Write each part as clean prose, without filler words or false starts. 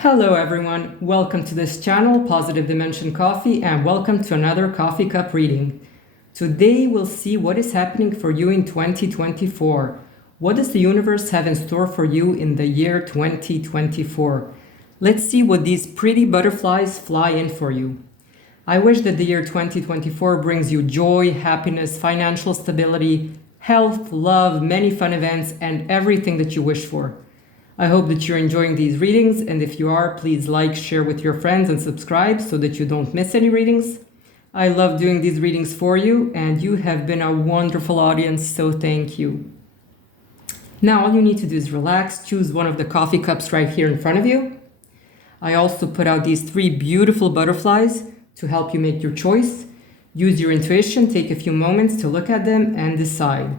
Hello everyone, welcome to this channel, Positive Dimension Coffee, and welcome to another coffee cup reading. Today we'll see what is happening for you in 2024. What does the universe have in store for you in the year 2024? Let's see what these pretty butterflies fly in for you. I wish that the year 2024 brings you joy, happiness, financial stability, health, love, many fun events, and everything that you wish for. I hope that you're enjoying these readings, and if you are, please like, share with your friends, and subscribe so that you don't miss any readings. I love doing these readings for you, and you have been a wonderful audience, so thank you. Now all you need to do is relax, choose one of the coffee cups right here in front of you. I also put out these three beautiful butterflies to help you make your choice. Use your intuition, take a few moments to look at them and decide.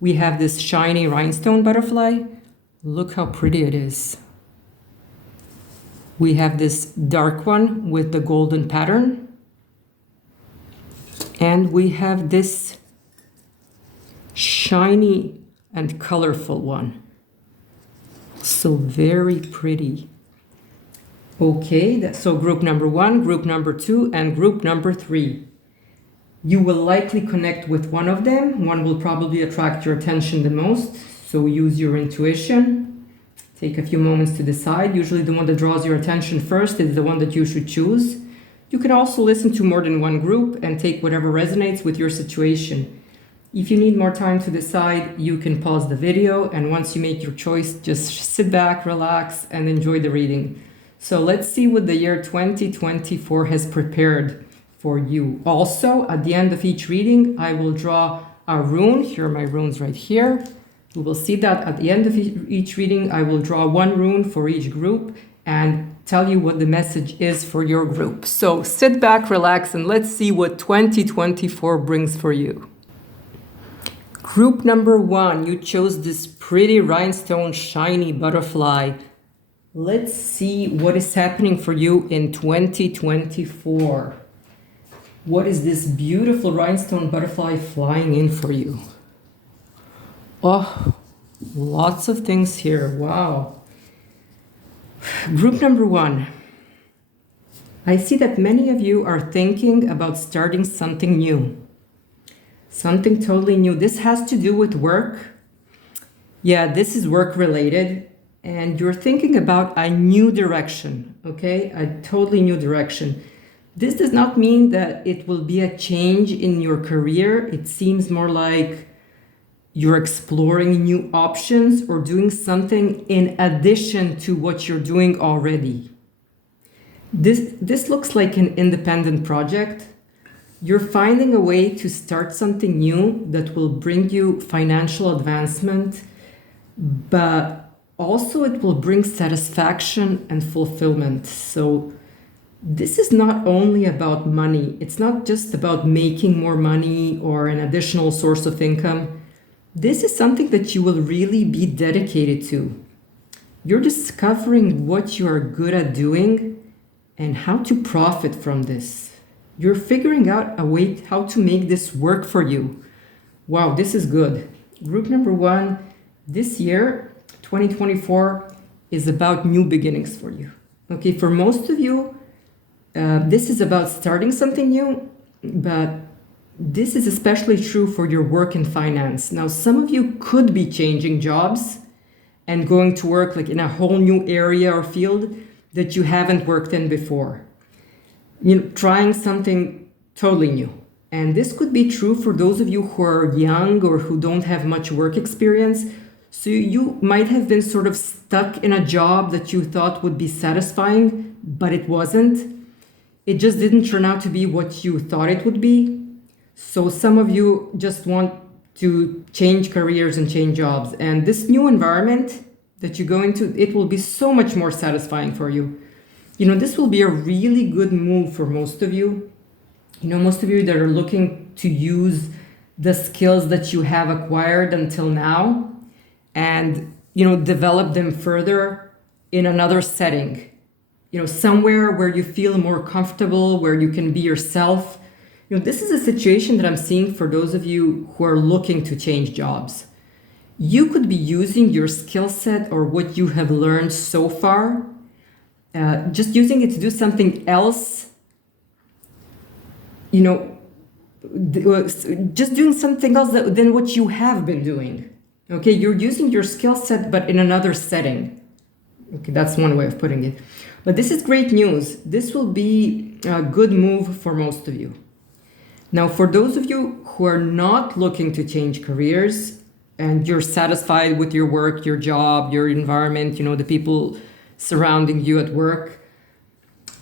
We have this shiny rhinestone butterfly. Look how pretty it is. We have this dark one with the golden pattern. And we have this shiny and colorful one. So very pretty. Okay, so group number 1, group number 2, and group number 3. You will likely connect with one of them. One will probably attract your attention the most. So use your intuition. Take a few moments to decide. Usually the one that draws your attention first is the one that you should choose. You can also listen to more than one group and take whatever resonates with your situation. If you need more time to decide, you can pause the video, and once you make your choice, just sit back, relax, and enjoy the reading. So let's see what the year 2024 has prepared for you. Also, at the end of each reading, I will draw a rune. Here are my runes right here. We will see that at the end of each reading, I will draw one rune for each group and tell you what the message is for your group. So sit back, relax, and let's see what 2024 brings for you. Group number 1, you chose this pretty rhinestone shiny butterfly. Let's see what is happening for you in 2024. What is this beautiful rhinestone butterfly flying in for you? Oh, lots of things here. Wow. Group number 1. I see that many of you are thinking about starting something new. Something totally new. This has to do with work. Yeah, this is work related. And you're thinking about a new direction, okay? A totally new direction. This does not mean that it will be a change in your career. It seems more like you're exploring new options or doing something in addition to what you're doing already. This looks like an independent project. You're finding a way to start something new that will bring you financial advancement, but also it will bring satisfaction and fulfillment. So this is not only about money. It's not just about making more money or an additional source of income. This is something that you will really be dedicated to. You're discovering what you are good at doing and how to profit from this. You're figuring out a way how to make this work for you. Wow, this is good. Group number 1, this year, 2024, is about new beginnings for you. Okay, for most of you, this is about starting something new, but this is especially true for your work and finance. Now, some of you could be changing jobs and going to work like in a whole new area or field that you haven't worked in before. Trying something totally new. And this could be true for those of you who are young or who don't have much work experience. So you might have been sort of stuck in a job that you thought would be satisfying, but it wasn't. It just didn't turn out to be what you thought it would be. So some of you just want to change careers and change jobs. And this new environment that you go into, it will be so much more satisfying for you. This will be a really good move for most of you. Most of you that are looking to use the skills that you have acquired until now and, develop them further in another setting. Somewhere where you feel more comfortable, where you can be yourself. This is a situation that I'm seeing for those of you who are looking to change jobs. You could be using your skill set or what you have learned so far just using it to do something else, you know, just doing something else than what you have been doing. Okay, you're using your skill set, but in another setting. Okay, that's one way of putting it. But this is great news. This will be a good move for most of you. Now, for those of you who are not looking to change careers and you're satisfied with your work, your job, your environment, the people surrounding you at work,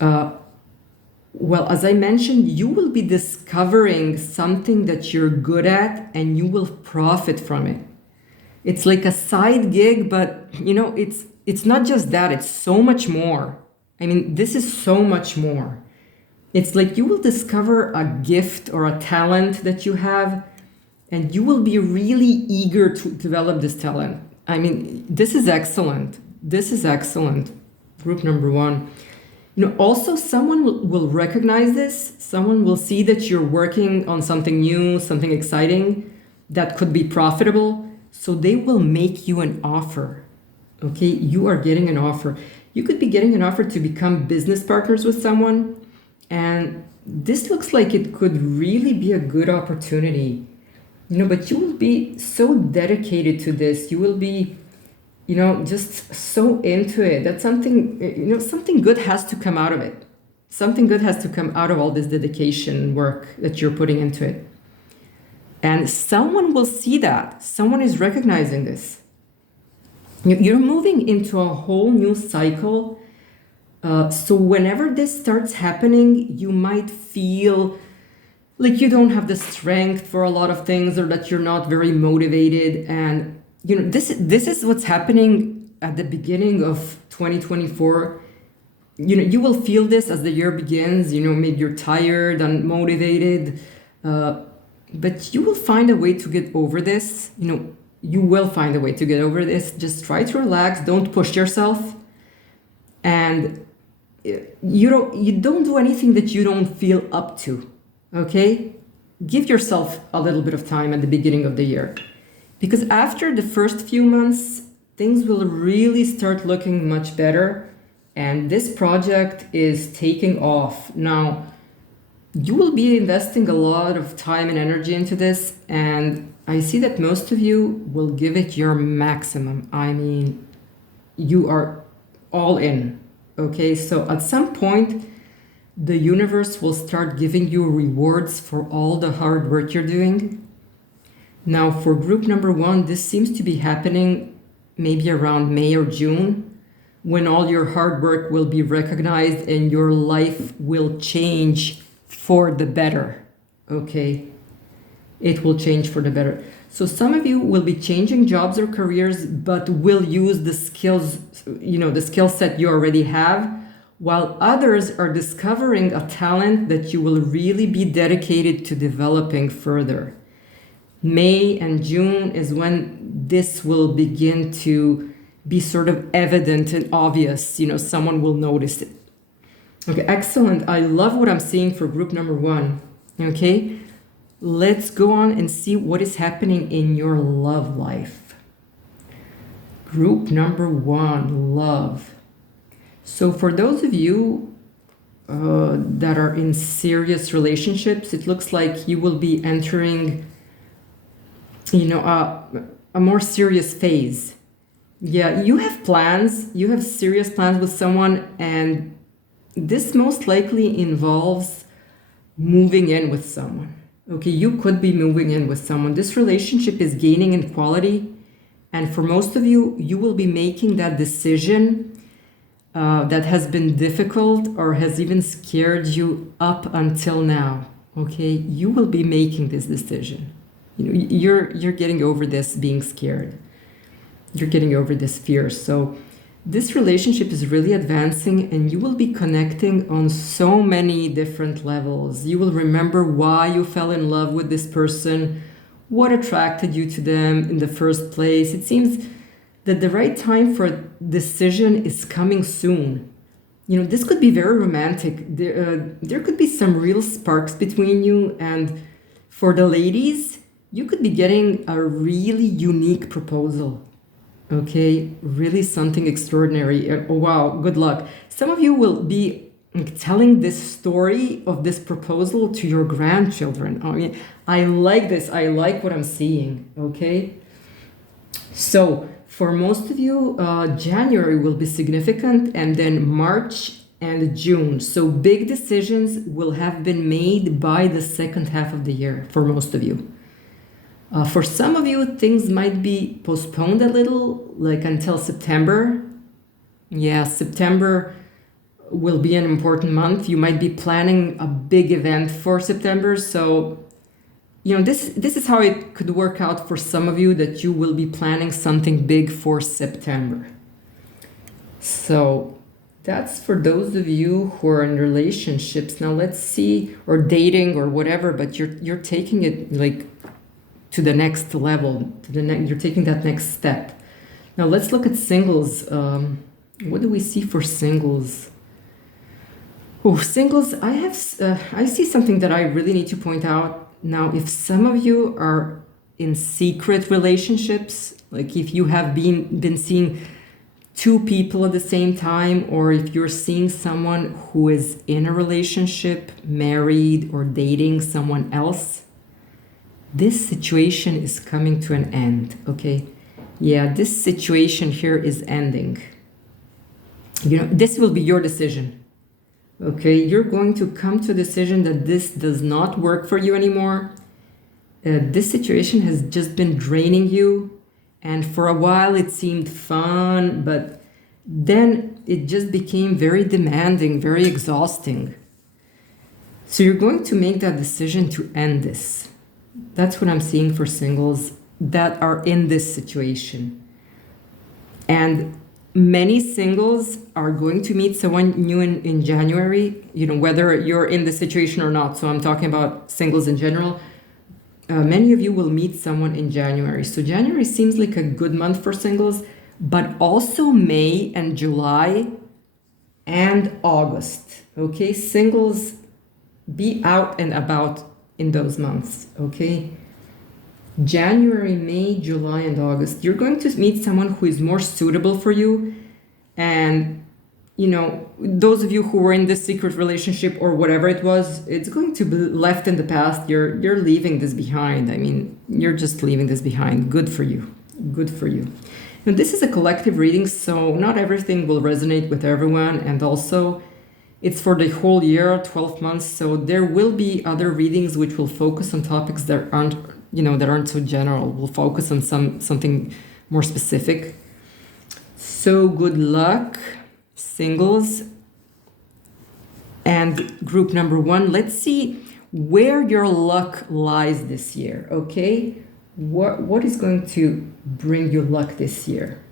well, as I mentioned, you will be discovering something that you're good at and you will profit from it. It's like a side gig, but it's not just that, it's so much more. I mean, this is so much more. It's like you will discover a gift or a talent that you have, and you will be really eager to develop this talent. I mean, this is excellent. This is excellent. Group number one. Also someone will recognize this. Someone will see that you're working on something new, something exciting that could be profitable. So they will make you an offer. Okay, you are getting an offer. You could be getting an offer to become business partners with someone. And this looks like it could really be a good opportunity. But you will be so dedicated to this. You will be just so into it that something good has to come out of it. Something good has to come out of all this dedication work that you're putting into it. And someone will see that. Someone is recognizing this. You're moving into a whole new cycle. So whenever this starts happening, you might feel like you don't have the strength for a lot of things, or that you're not very motivated. And this is what's happening at the beginning of 2024. You will feel this as the year begins. Maybe you're tired, unmotivated, but you will find a way to get over this. You will find a way to get over this. Just try to relax. Don't push yourself, and you don't do anything that you don't feel up to. Okay, give yourself a little bit of time at the beginning of the year. Because after the first few months, things will really start looking much better. And this project is taking off. Now, you will be investing a lot of time and energy into this. And I see that most of you will give it your maximum. I mean, you are all in. Okay, so at some point, the universe will start giving you rewards for all the hard work you're doing. Now, for group number one, this seems to be happening maybe around May or June, when all your hard work will be recognized and your life will change for the better. Okay? It will change for the better. So some of you will be changing jobs or careers, but will use the skills, the skill set you already have, while others are discovering a talent that you will really be dedicated to developing further. May and June is when this will begin to be sort of evident and obvious. Someone will notice it. Okay, excellent. I love what I'm seeing for group number one. Okay, let's go on and see what is happening in your love life. Group number one, love. So for those of you that are in serious relationships, it looks like you will be entering a more serious phase. Yeah, you have plans, you have serious plans with someone, and this most likely involves moving in with someone. Okay, you could be moving in with someone. This relationship is gaining in quality, and for most of you, you will be making that decision that has been difficult or has even scared you up until now. Okay, you will be making this decision. You're getting over this being scared. You're getting over this fear. So this relationship is really advancing, and you will be connecting on so many different levels. You will remember why you fell in love with this person, what attracted you to them in the first place. It seems that the right time for a decision is coming soon. This could be very romantic. There could be some real sparks between you, and for the ladies, you could be getting a really unique proposal. Okay, really something extraordinary. Oh, wow, good luck. Some of you will be telling this story of this proposal to your grandchildren. I mean, I like this. I like what I'm seeing. Okay. So, for most of you, January will be significant, and then March and June. So, big decisions will have been made by the second half of the year for most of you. For some of you, things might be postponed a little, like until September. Yeah, September will be an important month. You might be planning a big event for September. So, this is how it could work out for some of you, that you will be planning something big for September. So that's for those of you who are in relationships. Now let's see, or dating or whatever, but you're taking it like to the next level, you're taking that next step. Now let's look at singles. What do we see for singles? Oh, singles, I see something that I really need to point out. Now, if some of you are in secret relationships, like if you have been seeing two people at the same time, or if you're seeing someone who is in a relationship, married, or dating someone else, this situation is coming to an end, okay? Yeah, this situation here is ending. This will be your decision. Okay, you're going to come to a decision that this does not work for you anymore. This situation has just been draining you, and for a while it seemed fun, but then it just became very demanding, very exhausting. So you're going to make that decision to end this. That's what I'm seeing for singles that are in this situation. And many singles are going to meet someone new in January, whether you're in the situation or not. So I'm talking about singles in general. Many of you will meet someone in January. So January seems like a good month for singles, but also May and July and August. Okay, singles, be out and about in those months. Okay. January, May, July, and August, you're going to meet someone who is more suitable for you. And, those of you who were in this secret relationship or whatever it was, it's going to be left in the past. You're leaving this behind. I mean, you're just leaving this behind. Good for you. Good for you. Now, this is a collective reading, so not everything will resonate with everyone. And also, it's for the whole year, 12 months. So there will be other readings which will focus on topics that aren't so general. We'll focus on something more specific. So good luck, singles. And group number 1, let's see where your luck lies this year, okay? What is going to bring you luck this year?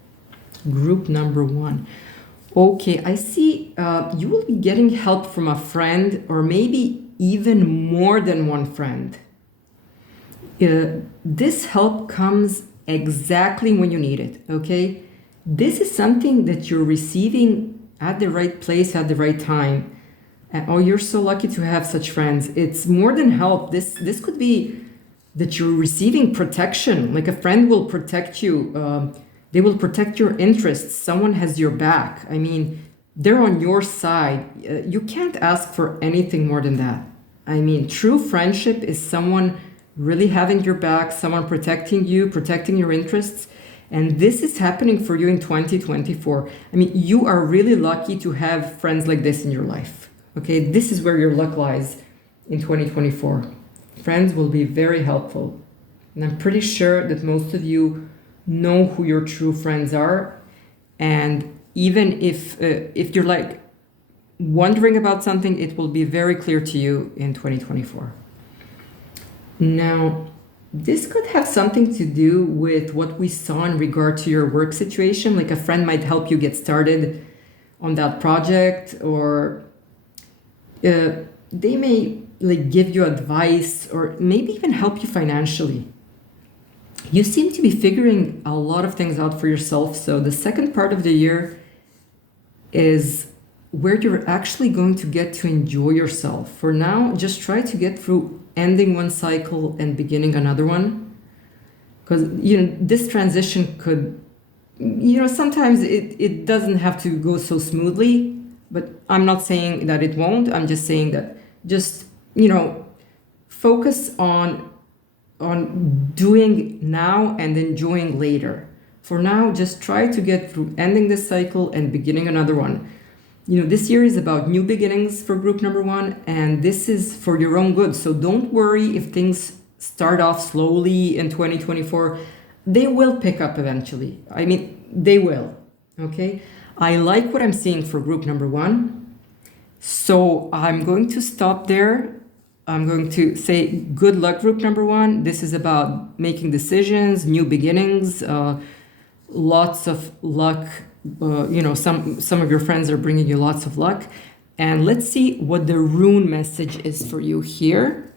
Group number 1. Okay, I see you will be getting help from a friend, or maybe even more than one friend. This help comes exactly when you need it, okay? This is something that you're receiving at the right place at the right time. Oh, you're so lucky to have such friends. It's more than help. This could be that you're receiving protection, like a friend will protect you. They will protect your interests. Someone has your back. I mean, they're on your side. You can't ask for anything more than that. I mean, true friendship is someone really having your back, someone protecting you, protecting your interests. And this is happening for you in 2024. I mean, you are really lucky to have friends like this in your life. Okay, this is where your luck lies in 2024. Friends will be very helpful. And I'm pretty sure that most of you know who your true friends are. And even if you're like wondering about something, it will be very clear to you in 2024. Now, this could have something to do with what we saw in regard to your work situation. Like a friend might help you get started on that project, or they may like give you advice, or maybe even help you financially. You seem to be figuring a lot of things out for yourself. So the second part of the year is where you're actually going to get to enjoy yourself. For now, just try to get through ending one cycle and beginning another one. Because this transition could sometimes it doesn't have to go so smoothly, but I'm not saying that it won't. I'm just saying that just, focus on doing now and enjoying later. For now, just try to get through ending this cycle and beginning another one. This year is about new beginnings for group number one, and this is for your own good. So don't worry if things start off slowly in 2024. They will pick up eventually. I mean, they will. Okay? I like what I'm seeing for group number one. So I'm going to stop there. I'm going to say good luck, group number one. This is about making decisions, new beginnings, lots of luck. Some of your friends are bringing you lots of luck. And let's see what the rune message is for you here.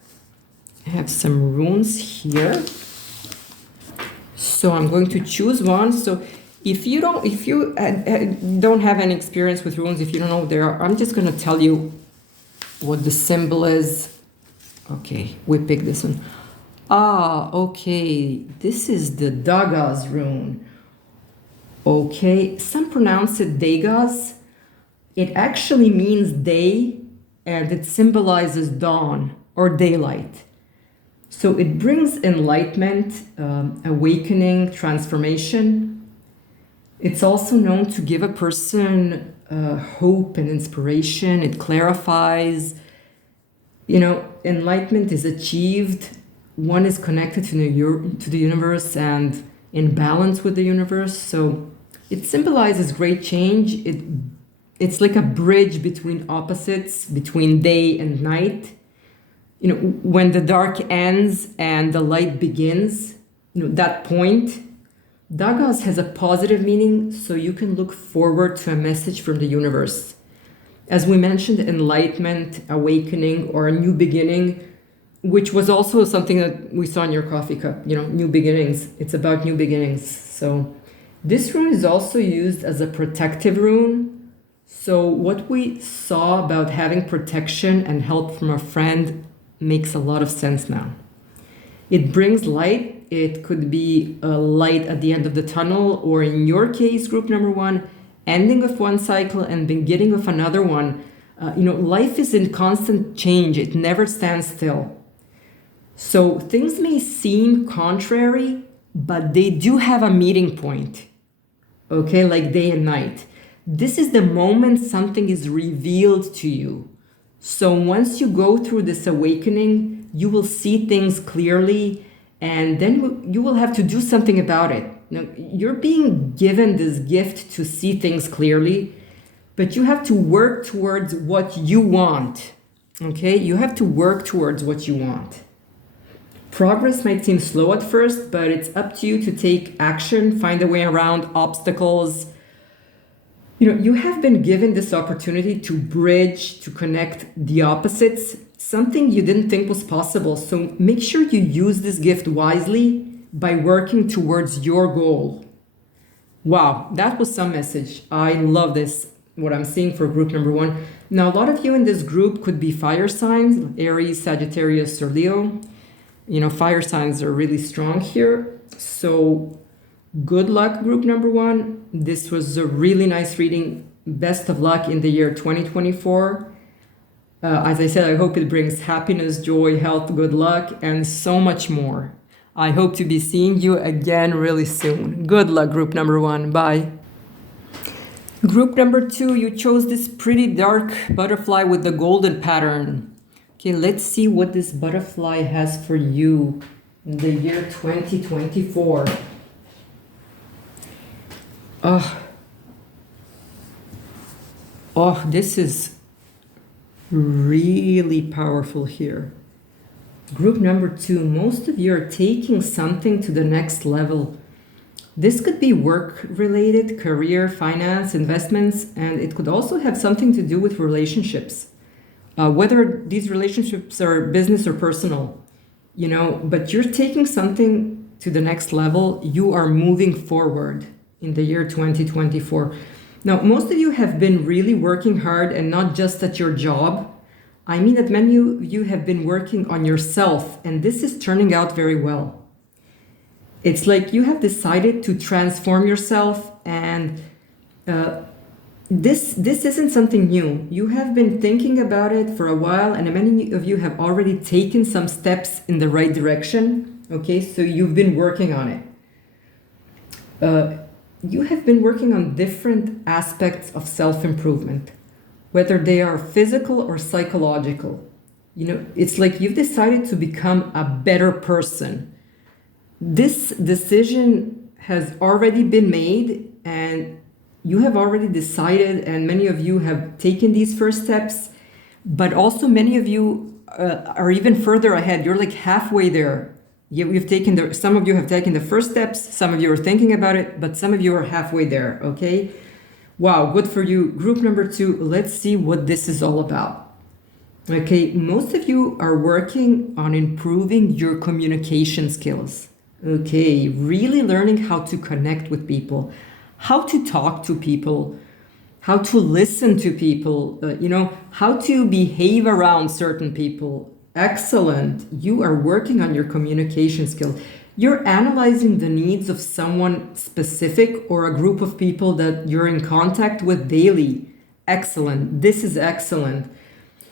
I have some runes here. So I'm going to choose one. So if you don't have any experience with runes, if you don't know what they are, I'm just going to tell you what the symbol is. Okay, we pick this one. Okay, this is the Dagas rune. Okay, some pronounce it Dagas. It actually means day, and it symbolizes dawn or daylight. So it brings enlightenment, awakening, transformation. It's also known to give a person hope and inspiration. It clarifies. Enlightenment is achieved. One is connected to the universe and in balance with the universe. So it symbolizes great change. It's like a bridge between opposites, between day and night. When the dark ends and the light begins, that point, Dagas has a positive meaning, so you can look forward to a message from the universe. As we mentioned, enlightenment, awakening, or a new beginning, which was also something that we saw in your coffee cup, new beginnings. It's about new beginnings. So this rune is also used as a protective rune. So what we saw about having protection and help from a friend makes a lot of sense now. It brings light. It could be a light at the end of the tunnel, or in your case, group number one, ending of one cycle and beginning of another one. Life is in constant change. It never stands still. So things may seem contrary, but they do have a meeting point. Okay, like day and night. This is the moment something is revealed to you. So once you go through this awakening, you will see things clearly, and then you will have to do something about it. You're being given this gift to see things clearly, but you have to work towards what you want. Okay? You have to work towards what you want. Progress might seem slow at first, but it's up to you to take action, find a way around obstacles. You have been given this opportunity to bridge, to connect the opposites, something you didn't think was possible. So make sure you use this gift wisely by working towards your goal. Wow, that was some message. I love this, what I'm seeing for group number one. Now, a lot of you in this group could be fire signs, Aries, Sagittarius, or Leo. Fire signs are really strong here. So good luck, group number one. This was a really nice reading. Best of luck in the year 2024. As I said, I hope it brings happiness, joy, health, good luck, and so much more. I hope to be seeing you again really soon. Good luck, group number one. Bye. Group number two, you chose this pretty dark butterfly with the golden pattern. Okay, let's see what this butterfly has for you in the year 2024. This is really powerful here. Group number two, most of you are taking something to the next level. This could be work-related, career, finance, investments, and it could also have something to do with relationships. Whether these relationships are business or personal, but you're taking something to the next level. You are moving forward in the year 2024. Now, most of you have been really working hard, and not just at your job. I mean that many of you have been working on yourself, and this is turning out very well. It's like you have decided to transform yourself, and this isn't something new. You have been thinking about it for a while, and many of you have already taken some steps in the right direction. Okay, so you've been working on it. You have been working on different aspects of self-improvement, whether they are physical or psychological. It's like you've decided to become a better person. This decision has already been made, and you have already decided, and many of you have taken these first steps, but also many of you are even further ahead. You're like halfway there. Some of you have taken the first steps, some of you are thinking about it, but some of you are halfway there, okay? Wow, good for you. Group number 2, let's see what this is all about. Okay, most of you are working on improving your communication skills. Okay, really learning how to connect with people, how to talk to people, how to listen to people, how to behave around certain people. Excellent. You are working on your communication skill. You're analyzing the needs of someone specific or a group of people that you're in contact with daily. Excellent. This is excellent.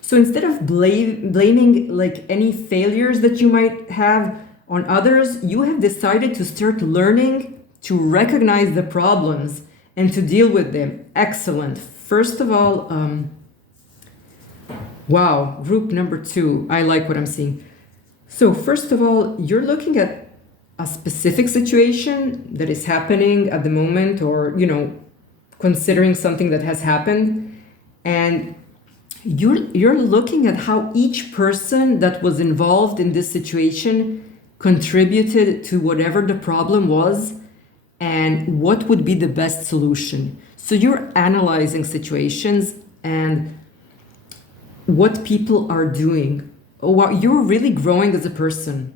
So instead of blaming like any failures that you might have on others, you have decided to start learning to recognize the problems and to deal with them. Excellent. First of all, wow, group number 2, I like what I'm seeing. So first of all, you're looking at a specific situation that is happening at the moment, or, considering something that has happened, and you're looking at how each person that was involved in this situation contributed to whatever the problem was and what would be the best solution. So you're analyzing situations and what people are doing. Oh, wow, you're really growing as a person.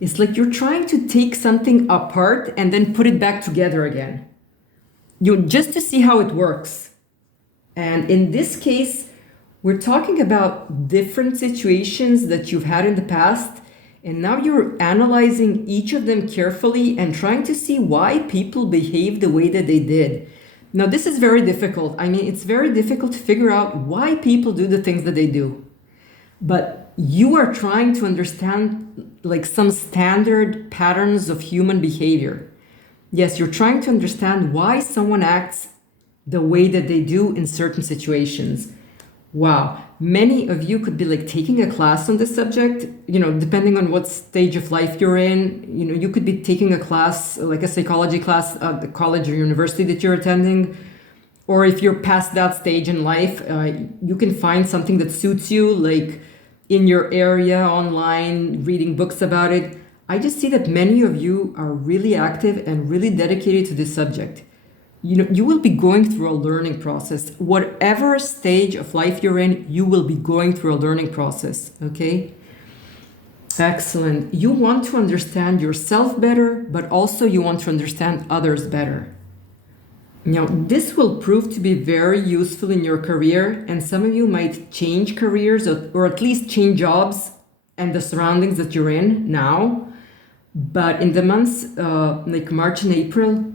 It's like you're trying to take something apart and then put it back together again. Just to see how it works. And in this case, we're talking about different situations that you've had in the past, and now you're analyzing each of them carefully and trying to see why people behave the way that they did. Now, this is very difficult. I mean, it's very difficult to figure out why people do the things that they do. But you are trying to understand like some standard patterns of human behavior. Yes, you're trying to understand why someone acts the way that they do in certain situations. Wow, many of you could be like taking a class on this subject, depending on what stage of life you're in. You could be taking a class, like a psychology class at the college or university that you're attending. Or if you're past that stage in life, you can find something that suits you, like in your area, online, reading books about it. I just see that many of you are really active and really dedicated to this subject. You will be going through a learning process. Whatever stage of life you're in, you will be going through a learning process, okay? Excellent. You want to understand yourself better, but also you want to understand others better. Now, this will prove to be very useful in your career, and some of you might change careers or at least change jobs and the surroundings that you're in now. But in the months like March and April,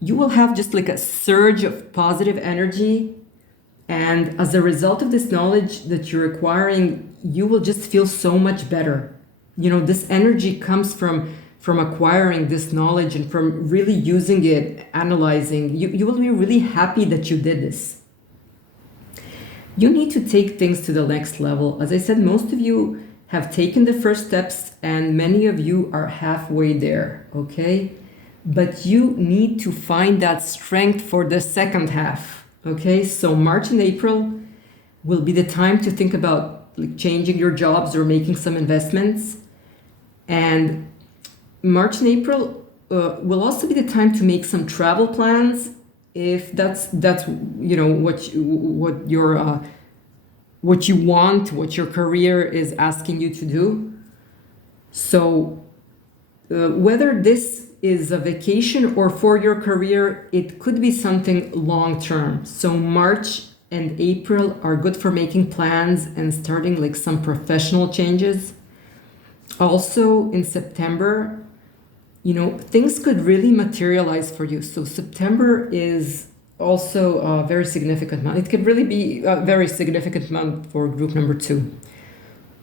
you will have just like a surge of positive energy. And as a result of this knowledge that you're acquiring, you will just feel so much better. This energy comes from acquiring this knowledge and from really using it, analyzing. You will be really happy that you did this. You need to take things to the next level. As I said, most of you have taken the first steps and many of you are halfway there, okay? But you need to find that strength for the second half, okay? So March and April will be the time to think about like changing your jobs or making some investments. And March and April will also be the time to make some travel plans if that's what you want, what your career is asking you to do. So whether this is a vacation or for your career, it could be something long term. So March and April are good for making plans and starting like some professional changes. Also in September, things could really materialize for you. So September is also a very significant month. It could really be a very significant month for group number 2.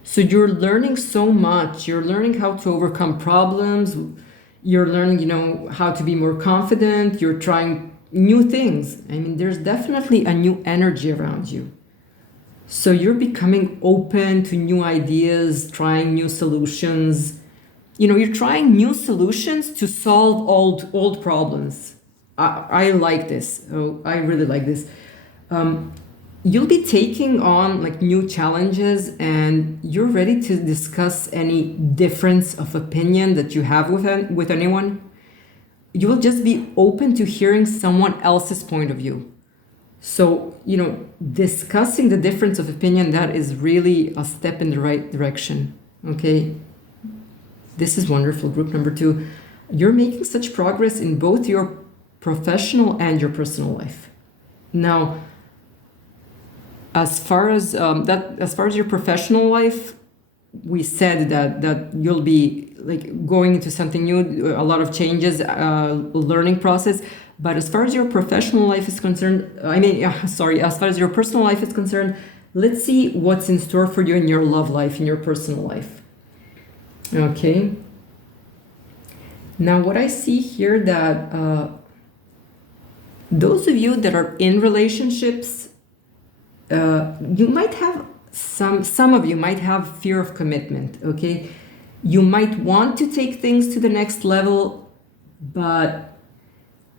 So you're learning so much. You're learning how to overcome problems. You're learning, how to be more confident. You're trying new things. I mean, there's definitely a new energy around you. So you're becoming open to new ideas, trying new solutions. You're trying new solutions to solve old problems. I like this. Oh, I really like this. You'll be taking on like new challenges, and you're ready to discuss any difference of opinion that you have with anyone. You will just be open to hearing someone else's point of view. So, discussing the difference of opinion, that is really a step in the right direction. Okay. This is wonderful. Group number 2, you're making such progress in both your professional and your personal life. Now, as far as your professional life, we said that you'll be like going into something new, a lot of changes, learning process. But as far as your professional life is concerned, as far as your personal life is concerned, let's see what's in store for you in your love life, in your personal life. Okay. Now, what I see here that those of you that are in relationships, you might have some of you might have fear of commitment. Okay, you might want to take things to the next level, but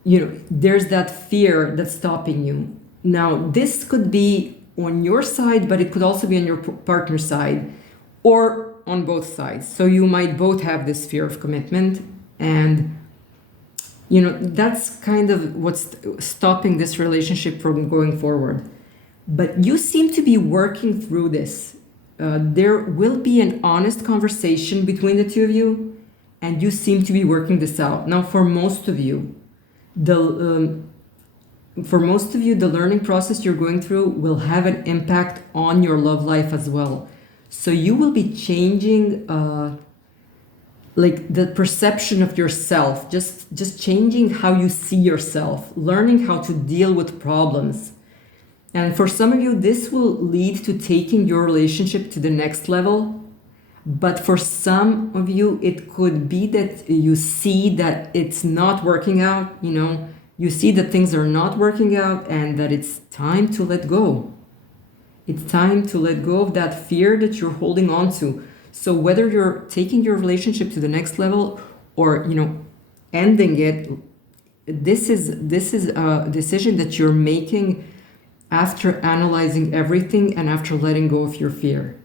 there's that fear that's stopping you. Now, this could be on your side, but it could also be on your partner's side, or on both sides. So you might both have this fear of commitment, and that's kind of what's stopping this relationship from going forward. But you seem to be working through this. There will be an honest conversation between the two of you, and you seem to be working this out. Now, for most of you, the learning process you're going through will have an impact on your love life as well. So you will be changing like the perception of yourself, just changing how you see yourself, learning how to deal with problems. And for some of you, this will lead to taking your relationship to the next level. But for some of you, it could be that you see that it's not working out, you see that things are not working out, and that it's time to let go. It's time to let go of that fear that you're holding on to. So whether you're taking your relationship to the next level or, ending it, this is a decision that you're making after analyzing everything and after letting go of your fear.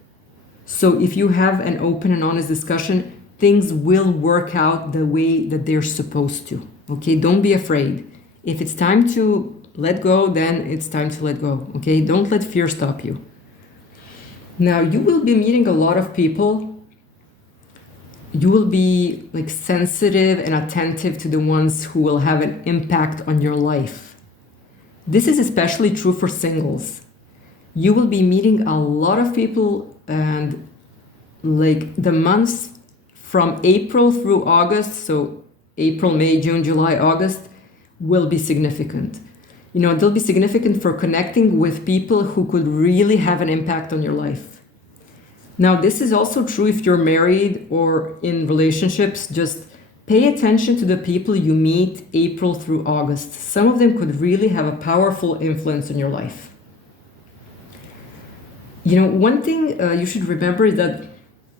So if you have an open and honest discussion, things will work out the way that they're supposed to. Okay, don't be afraid. If it's time to let go, then it's time to let go. Okay, don't let fear stop you. Now, you will be meeting a lot of people. You will be like sensitive and attentive to the ones who will have an impact on your life. This is especially true for singles. You will be meeting a lot of people, and like the months from April through August, so April, May, June, July, August, will be significant. They'll be significant for connecting with people who could really have an impact on your life. Now, this is also true if you're married or in relationships. Just pay attention to the people you meet April through August. Some of them could really have a powerful influence on your life. One thing you should remember is that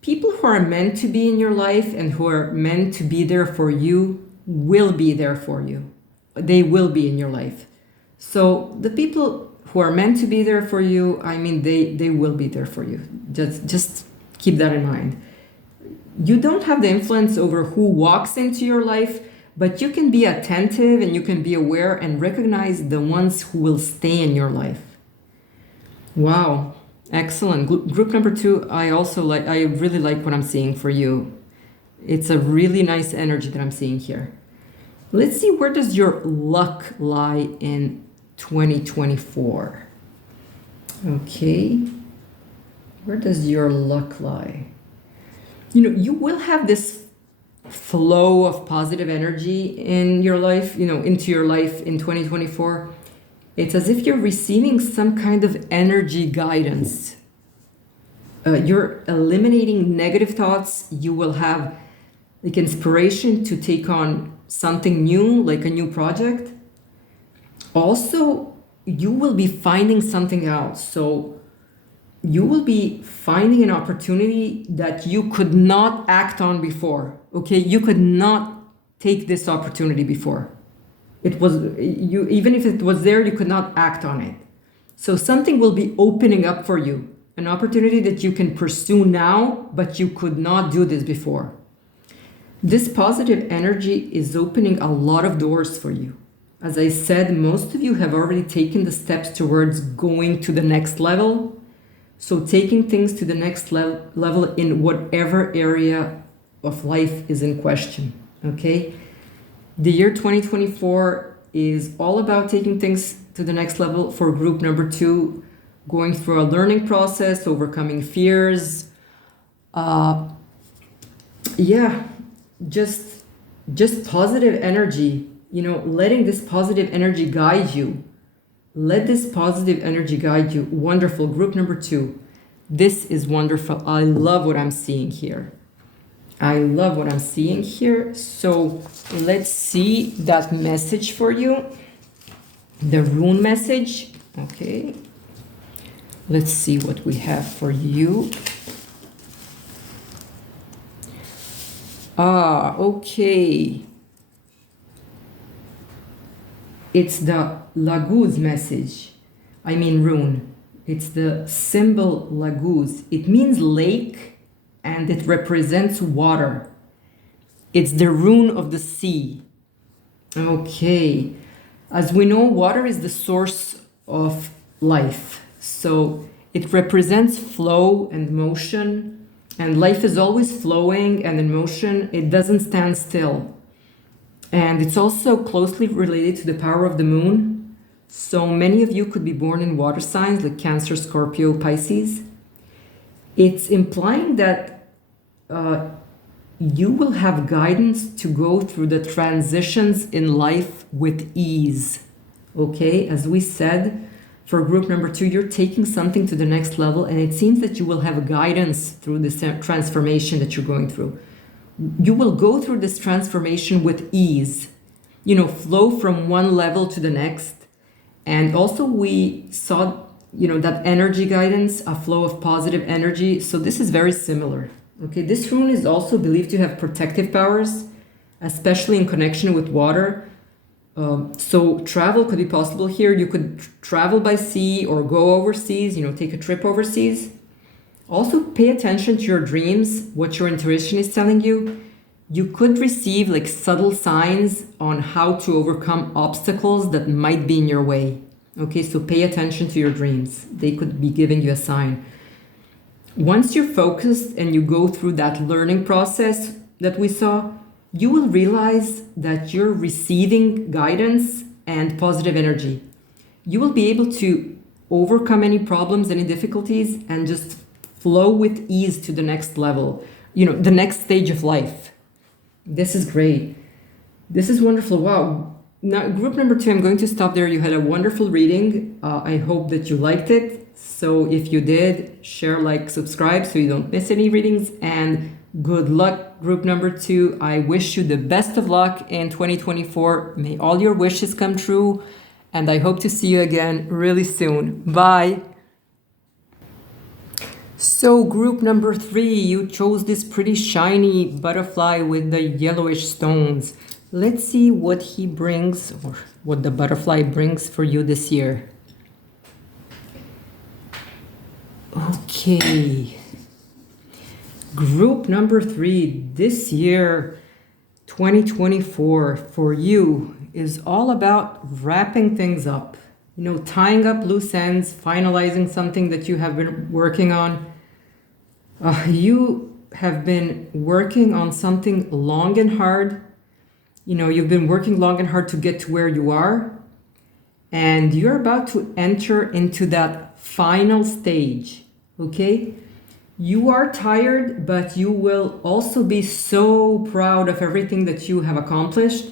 people who are meant to be in your life and who are meant to be there for you will be there for you. They will be in your life. So the people who are meant to be there for you, they will be there for you. Just keep that in mind. You don't have the influence over who walks into your life, but you can be attentive and you can be aware and recognize the ones who will stay in your life. Wow, excellent. Group number 2, I really like what I'm seeing for you. It's a really nice energy that I'm seeing here. Let's see, where does your luck lie in 2024? Okay, where does your luck lie? You will have this flow of positive energy in your life, into your life in 2024. It's as if you're receiving some kind of energy guidance. You're eliminating negative thoughts. You will have like inspiration to take on something new, like a new project. Also, you will be finding something out. So you will be finding an opportunity that you could not act on before. Okay, you could not take this opportunity before. It was you, even if it was there, you could not act on it. So something will be opening up for you, an opportunity that you can pursue now, but you could not do this before. This positive energy is opening a lot of doors for you. As I said, most of you have already taken the steps towards going to the next level. So taking things to the next level in whatever area of life is in question, okay? The year 2024 is all about taking things to the next level for group number 2, going through a learning process, overcoming fears. Just positive energy, letting this positive energy guide you. Let this positive energy guide you. Wonderful. Group number 2. This is wonderful. I love what I'm seeing here. So let's see that message for you. The rune message. Okay. Let's see what we have for you. Okay. It's the Laguz message. Rune. It's the symbol Laguz. It means lake and it represents water. It's the rune of the sea. Okay. As we know, water is the source of life. So it represents flow and motion. And life is always flowing and in motion. It doesn't stand still. And it's also closely related to the power of the moon. So many of you could be born in water signs like Cancer, Scorpio, Pisces. It's implying that you will have guidance to go through the transitions in life with ease. Okay, as we said, for group number 2, you're taking something to the next level, and it seems that you will have guidance through this transformation that you're going through. You will go through this transformation with ease, flow from one level to the next. And also we saw, that energy guidance, a flow of positive energy. So this is very similar. Okay, this rune is also believed to have protective powers, especially in connection with water. So travel could be possible here. You could travel by sea or go overseas, take a trip overseas. Also pay attention to your dreams, what your intuition is telling you. You could receive like subtle signs on how to overcome obstacles that might be in your way. Okay, so pay attention to your dreams. They could be giving you a sign. Once you're focused and you go through that learning process that we saw, you will realize that you're receiving guidance and positive energy. You will be able to overcome any problems, any difficulties, and just flow with ease to the next level, the next stage of life. This is great. This is wonderful. Wow. Now, group number 2, I'm going to stop there. You had a wonderful reading. I hope that you liked it. So if you did, share, like, subscribe so you don't miss any readings. And good luck, group number 2. I wish you the best of luck in 2024. May all your wishes come true. And I hope to see you again really soon. Bye. So group number 3, you chose this pretty shiny butterfly with the yellowish stones. Let's see what he brings, or what the butterfly brings for you this year. Okay. Group number 3, this year, 2024, for you is all about wrapping things up. Tying up loose ends, finalizing something that you have been working on. You have been working on something long and hard. You've been working long and hard to get to where you are. And you're about to enter into that final stage, okay? You are tired, but you will also be so proud of everything that you have accomplished.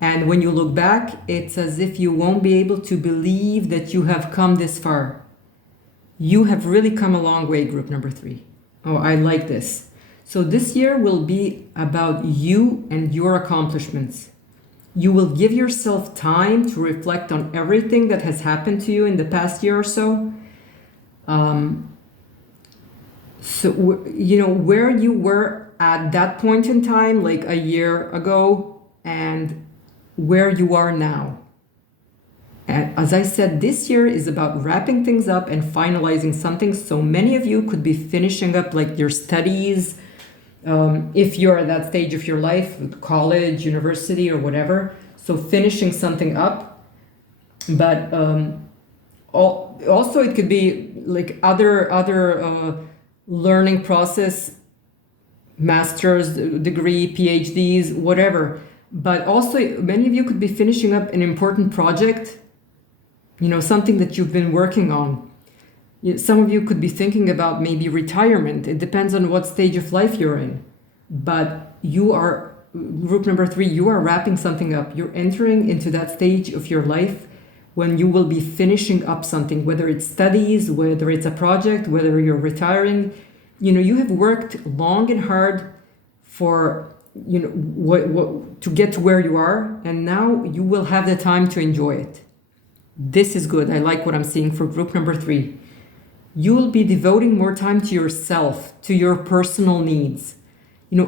And when you look back, it's as if you won't be able to believe that you have come this far. You have really come a long way, group number 3. Oh, I like this. So this year will be about you and your accomplishments. You will give yourself time to reflect on everything that has happened to you in the past year or so. Where you were at that point in time, like a year ago, and where you are now. And as I said, this year is about wrapping things up and finalizing something. So many of you could be finishing up like your studies, if you're at that stage of your life, college, university, or whatever. So finishing something up. But also it could be like other learning process, master's degree, PhDs, whatever. But also many of you could be finishing up an important project, something that you've been working on. Some of you could be thinking about maybe retirement. It depends on what stage of life you're in. But you are, group number 3, you are wrapping something up. You're entering into that stage of your life when you will be finishing up something, whether it's studies, whether it's a project, whether you're retiring. You have worked long and hard for, to get to where you are, and now you will have the time to enjoy it. This is good. I like what I'm seeing for group number 3. You will be devoting more time to yourself, to your personal needs,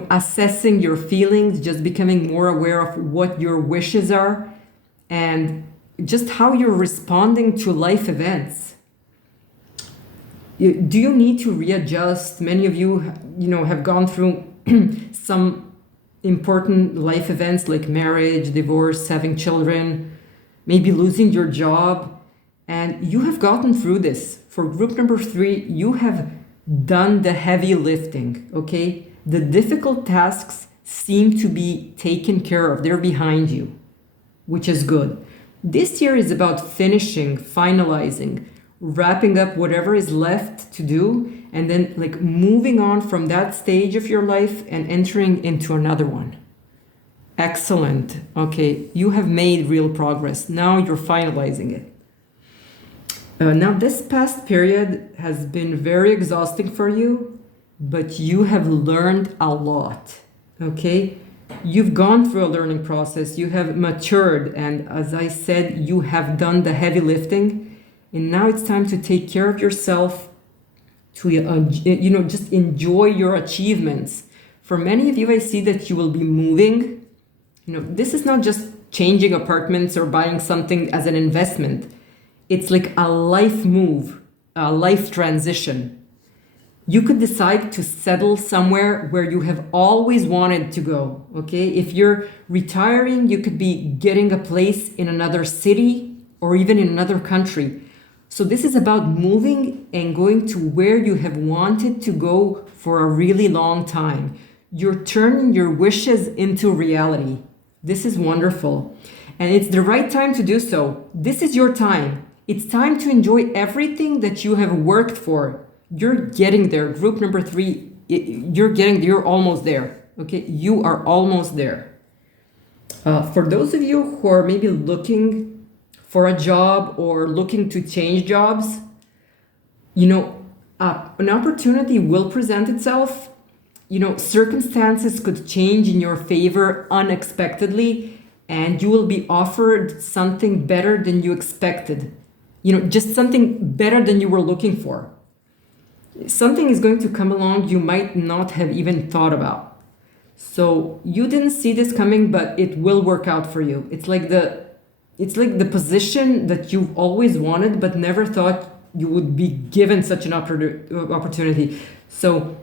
assessing your feelings, just becoming more aware of what your wishes are, and just how you're responding to life events. Do you need to readjust? Many of you, have gone through some important life events like marriage, divorce, having children, maybe losing your job, and you have gotten through this. For group number 3, you have done the heavy lifting, okay? The difficult tasks seem to be taken care of. They're behind you, which is good. This year is about finishing, finalizing, wrapping up whatever is left to do, and then like moving on from that stage of your life and entering into another one. Excellent. Okay, you have made real progress. Now you're finalizing it. Now this past period has been very exhausting for you, but you have learned a lot. Okay? You've gone through a learning process, you have matured, and as I said, you have done the heavy lifting, and now it's time to take care of yourself, to just enjoy your achievements. For many of you, I see that you will be moving. This is not just changing apartments or buying something as an investment. It's like a life move, a life transition. You could decide to settle somewhere where you have always wanted to go, okay? If you're retiring, you could be getting a place in another city or even in another country. So this is about moving and going to where you have wanted to go for a really long time. You're turning your wishes into reality. This is wonderful. And it's the right time to do so. This is your time. It's time to enjoy everything that you have worked for. You're getting there. Group number 3, you're almost there. Okay, you are almost there. For those of you who are maybe looking for a job or looking to change jobs, an opportunity will present itself. Circumstances could change in your favor unexpectedly, and you will be offered something better than you expected. Just something better than you were looking for. Something is going to come along you might not have even thought about. So you didn't see this coming, but it will work out for you. It's like the position that you've always wanted, but never thought you would be given such an opportunity. So,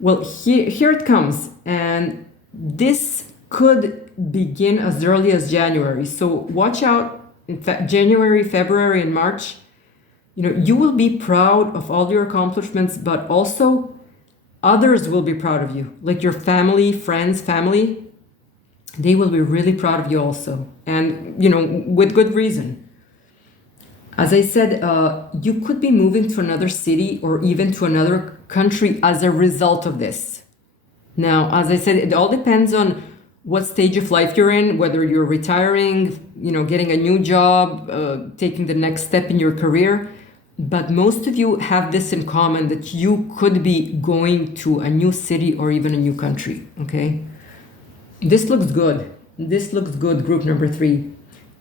well, here it comes. And this could begin as early as January. So watch out. In fact, January, February, and March, you will be proud of all your accomplishments, but also others will be proud of you. Like your family, friends, family, they will be really proud of you also. And, with good reason. As I said, you could be moving to another city or even to another country as a result of this. Now, as I said, it all depends on what stage of life you're in, whether you're retiring, getting a new job, taking the next step in your career. But most of you have this in common, that you could be going to a new city or even a new country, okay? This looks good. This looks good, group number 3.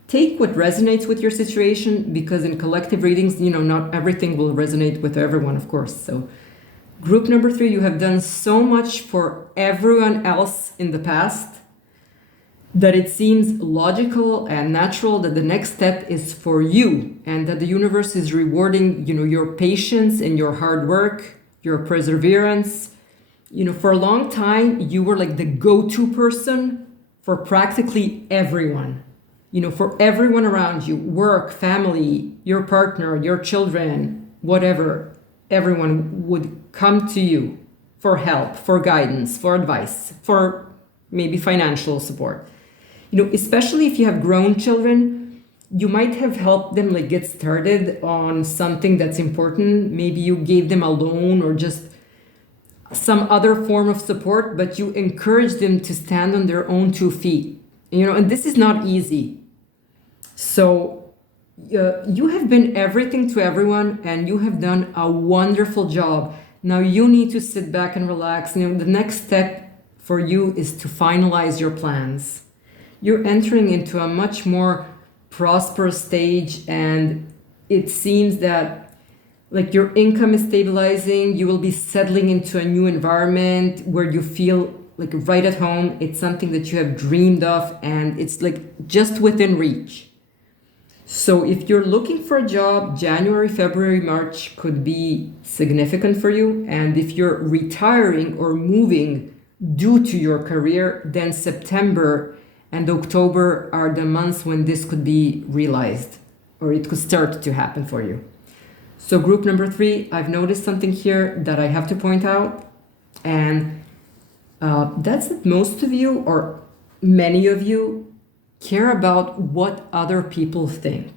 Take what resonates with your situation, because in collective readings, not everything will resonate with everyone, of course. So group number 3, you have done so much for everyone else in the past that it seems logical and natural that the next step is for you, and that the universe is rewarding, your patience and your hard work, your perseverance. For a long time, you were like the go-to person for practically everyone. For everyone around you, work, family, your partner, your children, whatever, everyone would come to you for help, for guidance, for advice, for maybe financial support. Especially if you have grown children, you might have helped them get started on something that's important. Maybe you gave them a loan or just some other form of support, but you encouraged them to stand on their own 2 feet. And this is not easy. So you have been everything to everyone, and you have done a wonderful job. Now you need to sit back and relax. The next step for you is to finalize your plans. You're entering into a much more prosperous stage, and it seems that your income is stabilizing. You will be settling into a new environment where you feel right at home. It's something that you have dreamed of, and it's just within reach. So if you're looking for a job, January, February, March could be significant for you. And if you're retiring or moving due to your career, then September and October are the months when this could be realized, or it could start to happen for you. So group number 3, I've noticed something here that I have to point out. And that's that most of you, or many of you, care about what other people think.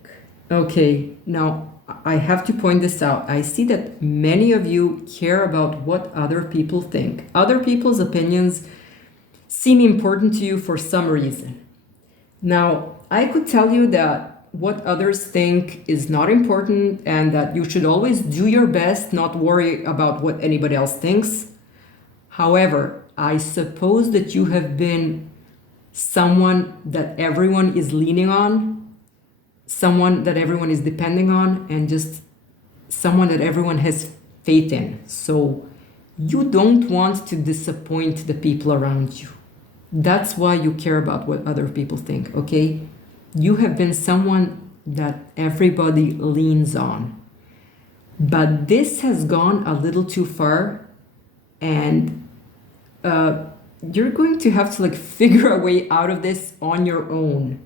Okay, now I have to point this out. I see that many of you care about what other people think. Other people's opinions seem important to you for some reason. Now, I could tell you that what others think is not important, and that you should always do your best, not worry about what anybody else thinks. However, I suppose that you have been someone that everyone is leaning on, someone that everyone is depending on, and just someone that everyone has faith in. So you don't want to disappoint the people around you. That's why you care about what other people think, okay? You have been someone that everybody leans on. But this has gone a little too far, and you're going to have to figure a way out of this on your own.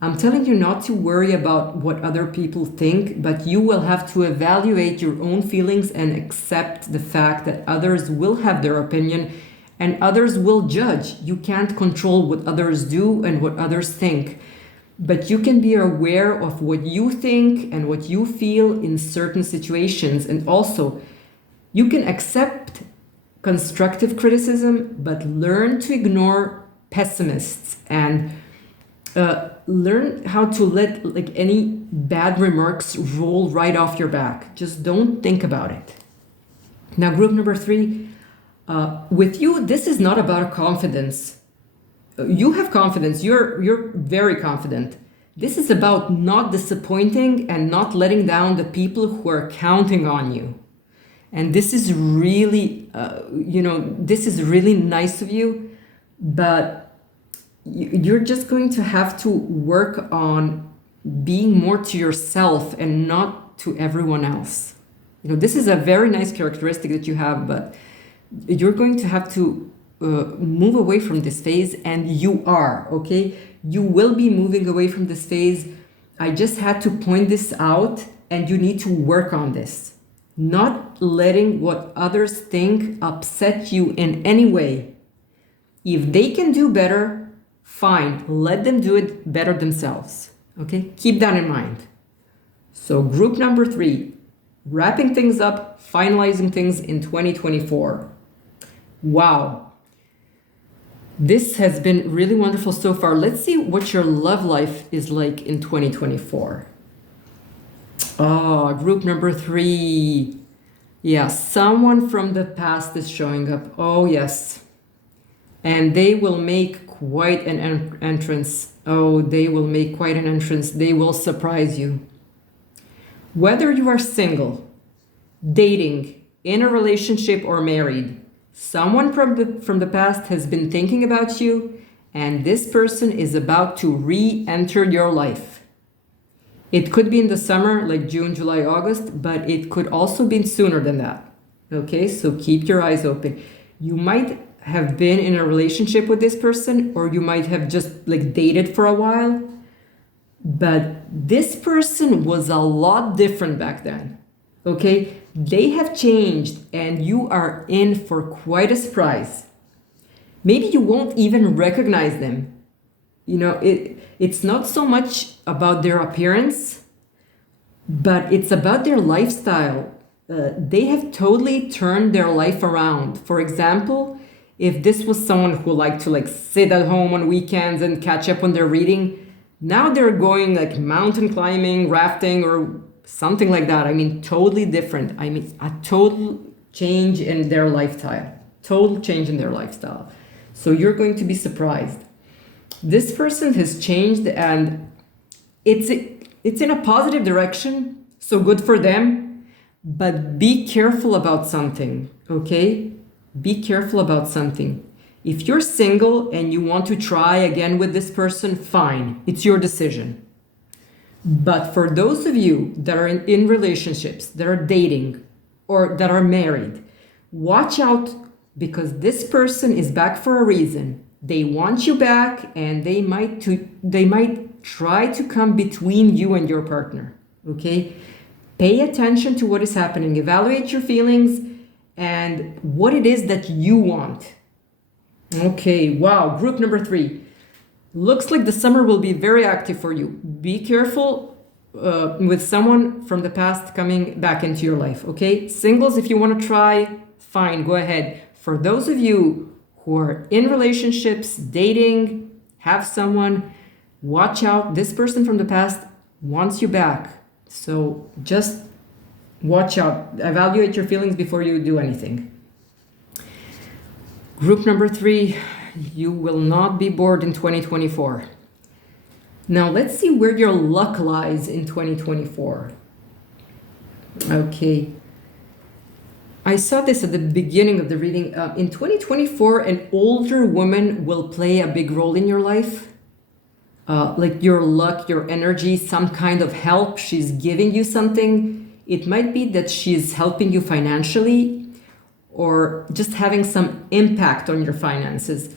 I'm telling you not to worry about what other people think, but you will have to evaluate your own feelings and accept the fact that others will have their opinion and others will judge. You can't control what others do and what others think, but you can be aware of what you think and what you feel in certain situations. And also, you can accept constructive criticism, but learn to ignore pessimists, and learn how to let any bad remarks roll right off your back. Just don't think about it. Now, group number 3, with you, this is not about confidence. You have confidence. You're very confident. This is about not disappointing and not letting down the people who are counting on you. And this is really, this is really nice of you, but you're just going to have to work on being more to yourself and not to everyone else. This is a very nice characteristic that you have, but you're going to have to move away from this phase, and you are, okay? You will be moving away from this phase. I just had to point this out, and you need to work on this. Not letting what others think upset you in any way. If they can do better, fine, let them do it better themselves. Okay, keep that in mind. So group number 3, wrapping things up, finalizing things in 2024. Wow. This has been really wonderful so far. Let's see what your love life is like in 2024. Group number 3. Yeah, someone from the past is showing up. Oh, yes. And they will make quite an entrance. Oh, they will make quite an entrance. They will surprise you. Whether you are single, dating, in a relationship, or married, someone from the past has been thinking about you, and this person is about to re-enter your life. It could be in the summer, like June, July, August, but it could also be sooner than that. Okay, so keep your eyes open. You might have been in a relationship with this person, or you might have just like dated for a while, but this person was a lot different back then. Okay, they have changed and you are in for quite a surprise. Maybe you won't even recognize them. You know, it's not so much about their appearance, but it's about their lifestyle. They have totally turned their life around. For example, if this was someone who liked to like sit at home on weekends and catch up on their reading, now they're going like mountain climbing, rafting, or something like that. I mean, totally different. I mean, a total change in their lifestyle. Total change in their lifestyle. So you're going to be surprised. This person has changed and it's in a positive direction. So good for them. But be careful about something, okay? Be careful about something. If you're single and you want to try again with this person, fine. It's your decision. But for those of you that are in relationships, that are dating, or that are married, watch out, because this person is back for a reason. They want you back, and they might try to come between you and your partner. Okay? Pay attention to what is happening. Evaluate your feelings and what it is that you want. Okay, wow, group number 3. Looks like the summer will be very active for you. Be careful with someone from the past coming back into your life, okay? Singles, if you want to try, fine, go ahead. For those of you who are in relationships, dating, have someone, watch out. This person from the past wants you back. So just watch out. Evaluate your feelings before you do anything. Group number 3, you will not be bored in 2024. Now let's see where your luck lies in 2024. Okay. I saw this at the beginning of the reading. In 2024, an older woman will play a big role in your life. Like your luck, your energy, some kind of help. She's giving you something. It might be that she's helping you financially, or just having some impact on your finances.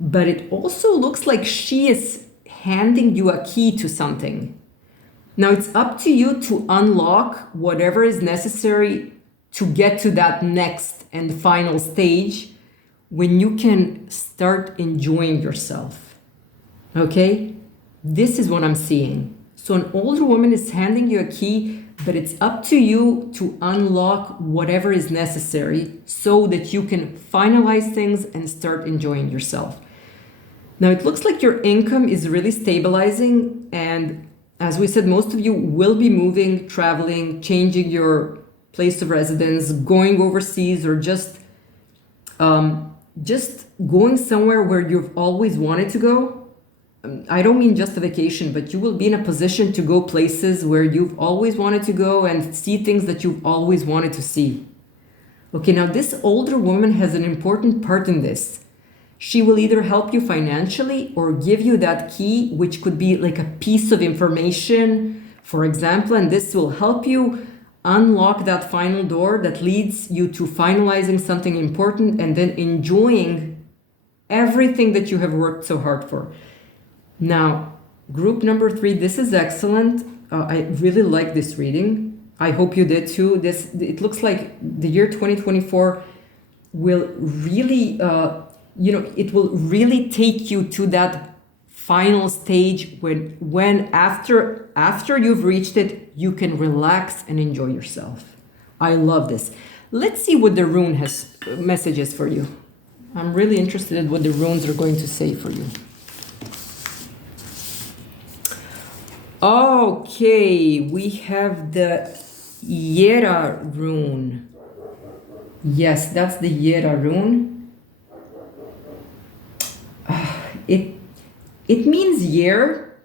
But it also looks like she is handing you a key to something. Now it's up to you to unlock whatever is necessary to get to that next and final stage when you can start enjoying yourself. Okay? This is what I'm seeing. So an older woman is handing you a key, but it's up to you to unlock whatever is necessary so that you can finalize things and start enjoying yourself. Now, it looks like your income is really stabilizing. And as we said, most of you will be moving, traveling, changing your place of residence, going overseas, or just going somewhere where you've always wanted to go. I don't mean just a vacation, but you will be in a position to go places where you've always wanted to go and see things that you've always wanted to see. Okay, now this older woman has an important part in this. She will either help you financially or give you that key, which could be like a piece of information, for example, and this will help you unlock that final door that leads you to finalizing something important and then enjoying everything that you have worked so hard for. Now, group number 3, this is excellent. I really like this reading. I hope you did too. It looks like the year 2024 will really, it will really take you to that final stage when after you've reached it, you can relax and enjoy yourself. I love this. Let's see what the rune has messages for you. I'm really interested in what the runes are going to say for you. Okay, we have the Yera rune. Yes, that's the Yera rune. It means year.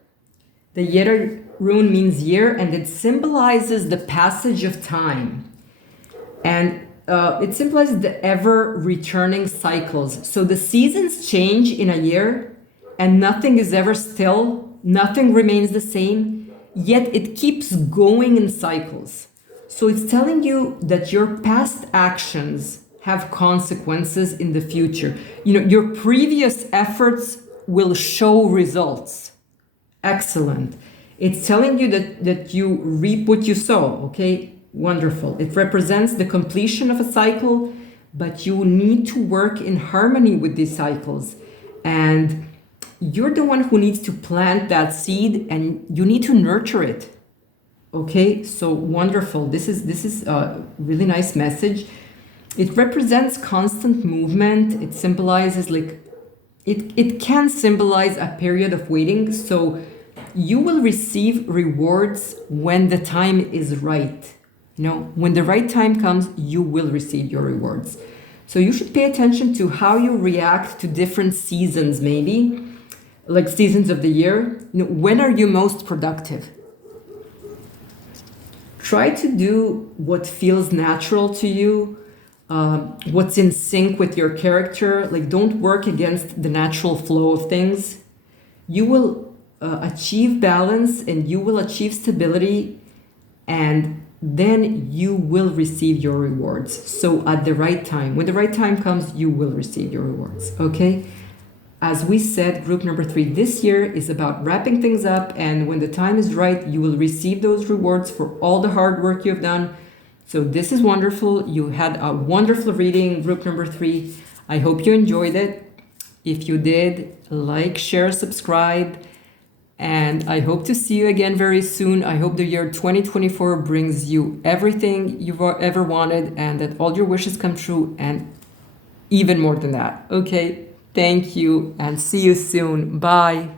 The Yera rune means year, and it symbolizes the passage of time. And it symbolizes the ever-returning cycles. So the seasons change in a year, and nothing is ever still. Nothing remains the same, yet it keeps going in cycles. So it's telling you that your past actions have consequences in the future. You know, your previous efforts will show results. Excellent. It's telling you that you reap what you sow, okay? Wonderful. It represents the completion of a cycle, but you need to work in harmony with these cycles. And you're the one who needs to plant that seed, and you need to nurture it. Okay, so wonderful. This is a really nice message. It represents constant movement. It symbolizes it can symbolize a period of waiting. So you will receive rewards when the time is right. You know, when the right time comes, you will receive your rewards. So you should pay attention to how you react to different seasons, maybe. Like seasons of the year. You know, when are you most productive? Try to do what feels natural to you, what's in sync with your character. Like, don't work against the natural flow of things. You will achieve balance, and you will achieve stability, and then you will receive your rewards. So at the right time, when the right time comes, you will receive your rewards, okay? As we said, group number 3, this year is about wrapping things up, and when the time is right, you will receive those rewards for all the hard work you have done. So this is wonderful. You had a wonderful reading, group number 3. I hope you enjoyed it. If you did, like, share, subscribe, and I hope to see you again very soon. I hope the year 2024 brings you everything you've ever wanted, and that all your wishes come true, and even more than that. Okay? Thank you, and see you soon. Bye.